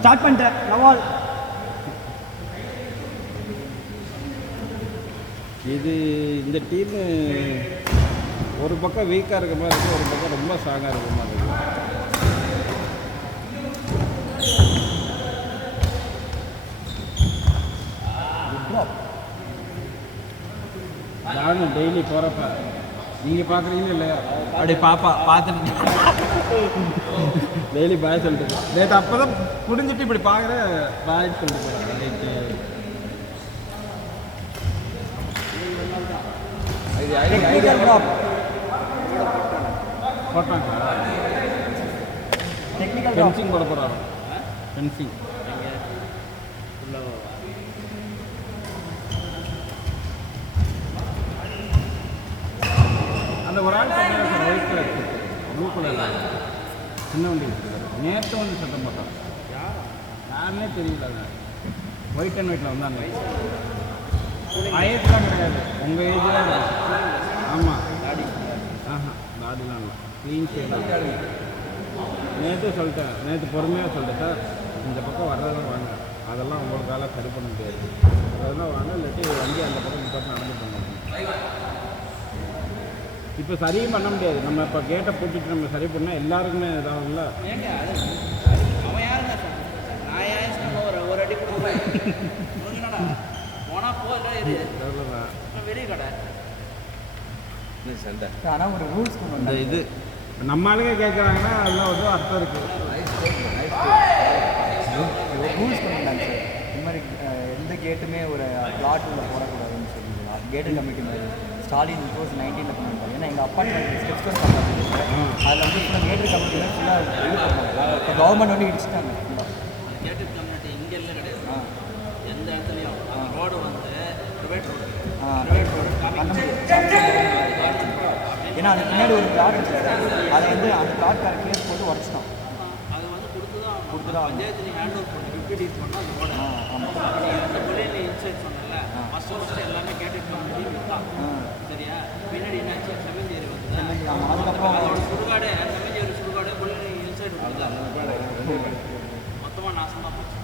Start பண்ணிட்டேன் நவால். இது இந்த டீமு ஒரு பக்கம் வீக்காக இருக்க மாதிரி இருக்குது, ஒரு பக்கம் ரொம்ப ஸ்ட்ராங்காக இருக்க மாதிரி இருக்குது. நானும் டெய்லி போகிறப்ப நீங்கள் பார்க்குறீங்களா இல்லையா? அப்படி பாப்பா பார்த்துட்டு டெய்லி பாய் சொல்லிட்டு நேற்று அப்போ தான் புரிஞ்சுட்டு இப்படி பார்க்குற பாய் சொல்லிட்டு போகிறேன். நேற்று போட்டாங்களா? ஃபென்சிங் போட போகிறாங்க. ஃபென்சிங் அந்த ஒரு ஆள் பார்த்தீங்கன்னா ஒயிட் கலர் ப்ளூ கலர் சின்ன வண்டி இருக்குது. நேற்று வந்து சத்தம் போட்டான். யாருன்னே தெரியல. ஒயிட் அண்ட் ஒயிட்டில் வந்தாங்க. வயசுலாம் கிடையாது, உங்கள் ஏஜ் தான். ஆமாம் தாடிலாம் இல்லை, க்ளீன் ஷேவ். நேற்று சொல்லிட்டேன், நேற்று பொறுமையாக சொல்லிட்டேன் சார், இந்த பக்கம் வர்றதெல்லாம் வாங்க, அதெல்லாம் உங்களுக்கால சரி பண்ண முடியாது, அதெல்லாம் வாங்க, இல்லாட்டி வண்டி அந்த பக்கம் இந்த பக்கம் நடந்து பண்ண முடியும். இப்போ சரியும் பண்ண முடியாது. நம்ம இப்போ கேட்டை போட்டுட்டு நம்ம சரி பண்ணால் எல்லாருக்குமே இதாகும்ல. அவன் யாருங்க சார்? நான் ஏன் ஒரு அடி போனால் வெளியே கடை சண்டை. ஆனால் ஒரு ரூல்ஸ் இந்த இது நம்ம ஆளுங்க கேட்குறாங்கன்னா அதெல்லாம் வந்து அர்த்தம் இருக்குது. ரூல்ஸ் பண்ணிட்டாங்க சார். இந்த மாதிரி எந்த கேட்டுமே ஒரு பிளாட் உள்ள போடக்கூடாதுன்னு சொல்லிடுவாங்க. கேட்டு கமிட்டி மாதிரி ஸ்டாலின் 2019 பண்ணிட்டாங்க. ஏன்னா எங்கள் அப்பார்ட்மெண்ட் ஸ்டெப்ஸ் பண்ணுறாங்க. அதில் வந்து ஃபுல்லாக கேட்டு கமிட்டிலாம் ஃபுல்லாக இது பண்ணுறாங்க. இப்போ கவர்மெண்ட் வந்து இடிச்சிட்டாங்க. கேட்டு கமிட்டி இங்கே இல்லை கிடையாது, எந்த இடத்துலையும் ரோடு வந்து ப்ரைவேட் ரோடு பண்ண முடியாது. ஏன்னா அதுக்கு பின்னாடி ஒரு பிளாட் இருக்குது, அதை வந்து அந்த பிளாட்கார கேஸ் போட்டு உடச்சிட்டோம். அது வந்து கொடுத்துதான் பஞ்சாயத்து ஹேண்ட் ஓவர் பண்ணி 50 days பண்ணால் அது ரோடு. ஆமாம், அந்த கொலையை நீ இன்சைட் சொன்னல, ஃபஸ்ட்டு எல்லாமே கேட்டுட்டு விட்டான். சரியா? பின்னாடி என்னாச்சு, செம்மஞ்சேரி வந்து அதுக்கப்புறம் அதோட சுடுகாடு, செம்மஞ்சேரி சுடுகாடு கொலை இன்சைட் விட்டுருந்தாங்க. மொத்தமாக நாசமாக போச்சு.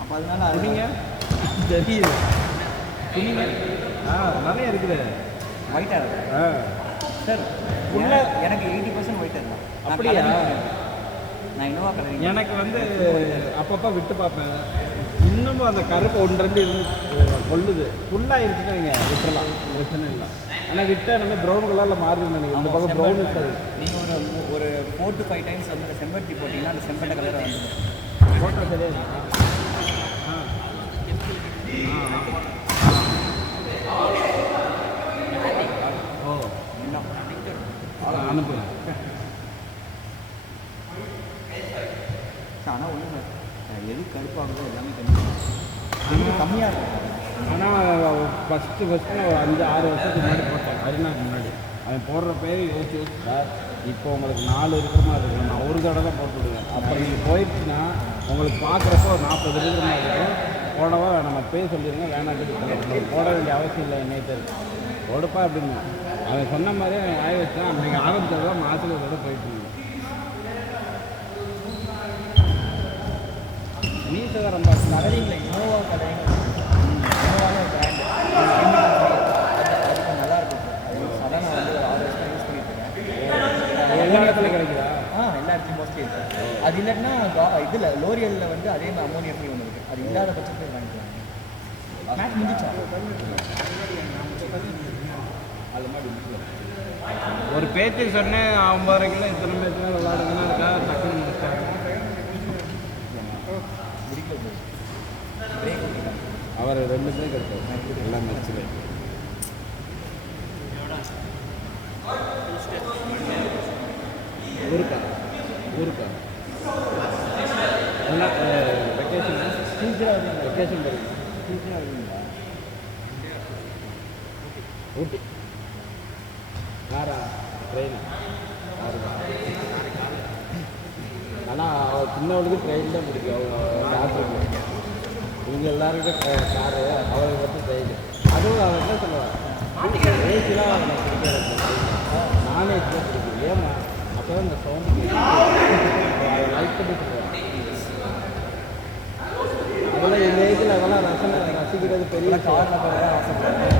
அப்போ அதனால துணிங்க தெரியுது, துணிங்க நிறைய இருக்குது. ஒயிட்டாக இருக்குது சார். உள்ள எனக்கு 80% ஒயிட்டாக இருக்கும். அப்படியா? நான் இன்னும் கலர் எனக்கு வந்து அப்பப்போ விட்டு பார்ப்பேன். இன்னமும் அந்த கருப்பு ஒன்று ரெண்டு இருந்து கொள்ளுது. ஃபுல்லாக இருக்குன்னு நீங்கள் விட்டுறலாம், பிரச்சனை இல்லை. ஆனால் விட்டால் நம்ம ப்ரௌன் கலரில் மாறுதுன்னு நினைக்கிறேன். இந்த பக்கம் ப்ரௌன் இருக்காது. நீங்கள் ஒரு 4 to 5 times வந்து செம்பருத்தி போட்டிங்கன்னா அந்த செம்பட்டை கலரை வந்து ஃபோட்டோ சரியா? அனுப்புங்க. ஆனால் ஒன்றும் எது கடுப்பாகுதோ எல்லாமே கம்மியாக இருக்கும். ஆனால் ஃபஸ்ட்டு நான் ஒரு 5-6 வருஷத்துக்கு முன்னாடி போட்டேன், அரிநாக்கு முன்னாடி. அவன் போடுற பேர் யோசிச்சு சார், இப்போ உங்களுக்கு 4 இருக்கிற மாதிரி இருக்கும், நான் ஒரு தடவை தான் போட்டு விடுவேன். அப்போ நீங்கள் போயிடுச்சுன்னா உங்களுக்கு பார்க்குறப்போ ஒரு 40 இருக்கிற மாதிரி இருக்கும். போடவா நம்ம பேர் சொல்லிடுங்க, வேணாட்டு போட வேண்டிய அவசியம் இல்லை. என்னைட்டு கொடுப்பா அப்படின்னு அவன் சொன்ன மாதிரி அவன் ஆய வச்சான். அன்றைக்கி ஆரம்பிச்சது தான் மாதத்துக்கு ஒரு தடவை போயிட்டு மீசை ரொம்ப கலரிங்கில் இனோவா கலரிங், இனோவான பிராண்டு அதுக்கு நல்லா இருக்கும். அதான் நான் வந்து ஒரு 6 வருஷம் யூஸ் பண்ணிட்டுருக்கேன். எல்லா இடத்துலையும் கிடைக்குதா? எல்லா இடத்துலையும் மோஸ்ட்லி இருக்குது. அது இல்லைன்னா இதில் லோரியலில் வந்து அதே மாதிரி அமோனியா ஃப்ரீ ஒன்று இருக்குது. அது இல்லாத பட்சத்தில் வாங்கிக்கலாம். மேட்ச் முடிஞ்சிச்சா? அது மாதிரி ஒரு பேச்சு சொன்னேன், 50 கிலோ இத்தனை பேச்சு விளாடுங்கன்னா இருக்கா, டக்குன்னு முடிச்சாங்க. அவர் 2 பேர் கிடைச்சார் எல்லா மேட்ச்லேயும். ஊருக்கா எல்லாம் வெக்கேஷன் வெக்கேஷன் ஊட்டி யாரா ட்ரெயின் ஆனால் சின்னவளுக்கு ட்ரெயின் தான் பிடிக்கும். அவங்க டாக்டருக்கு இவங்க எல்லாருக்கிட்ட காரு, அவளுக்கு வந்து ட்ரெயின். அதுவும் அவன் என்ன சொல்லுவாள், ஏசிலாம் அவனை பிடிக்காது, நான்ஏசி தான் பிடிக்கும். ஏமா அப்போ தான் இந்த சவுண்டு அதை லைக் பண்ணி சொல்லுவாள். அது பெரிய காரில் போக தான் ஆசைப்படுறேன்.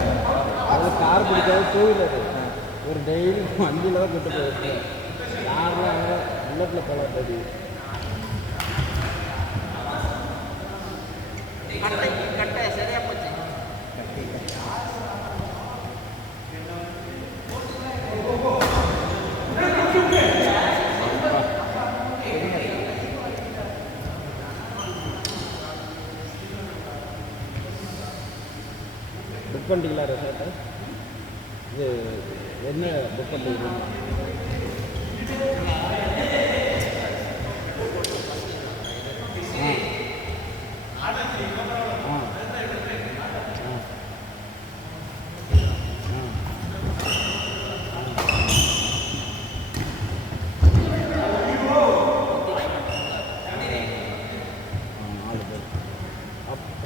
அது கார் பிடிக்காது, டூ வீலர் ஒரு டெய்லி வண்டியில் தான் கூட்டு போயிருக்கேன். யாரெல்லாம் அங்கே புல்லட்டில் போகலாம் தடி. புக் பண்ணிட்டீங்களா ரெசார்ட்டு? இது என்ன புக் பண்ணிட்டீங்க?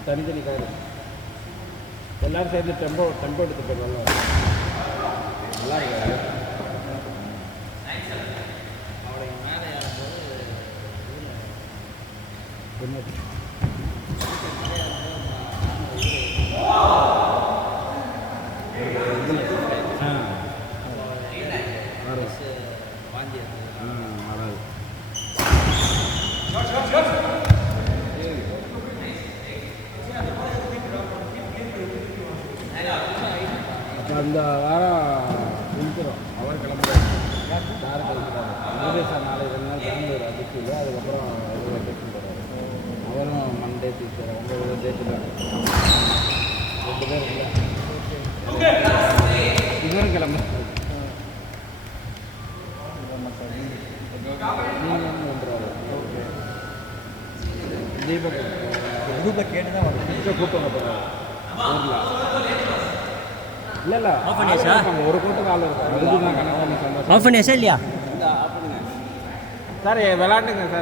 தனித்தனி கார் எல்லோரும் சேர்ந்து டெம்போ எடுத்து போயிடுவாங்க. நல்லா இருக்கு. அந்த வாரம் இருக்கிறோம். அவர் கிளம்புறாரு, யார் கிளம்புறாரு? விஜயசார் நாளை 2 நாள் கிளம்புறாரு. அதுக்கு இல்லை, அதுக்கப்புறம் வெக்கேஷன் போகிறாரு. அவரும் மண்டே டீச்சர் உங்களோட டேட்டில் 2 பேர் இல்லை, இவரும் கிளம்புறாரு. நீங்கள் வந்துடுறாரு. ஓகே, தீபக் குரூப்பில் கேட்டு தான் வரும். கூட்டம் போகிறாரு ஊரில். இல்லை ஆஃப் பண்ணியாச்சா? ஒரு கூட்டம் ஆள் இருக்கும். அதுக்கு தான் கணக்கு பண்ணி சந்தோஷம். ஆஃப் பண்ணியாச்சா இல்லையா? சார் விளாண்டுங்க சார்.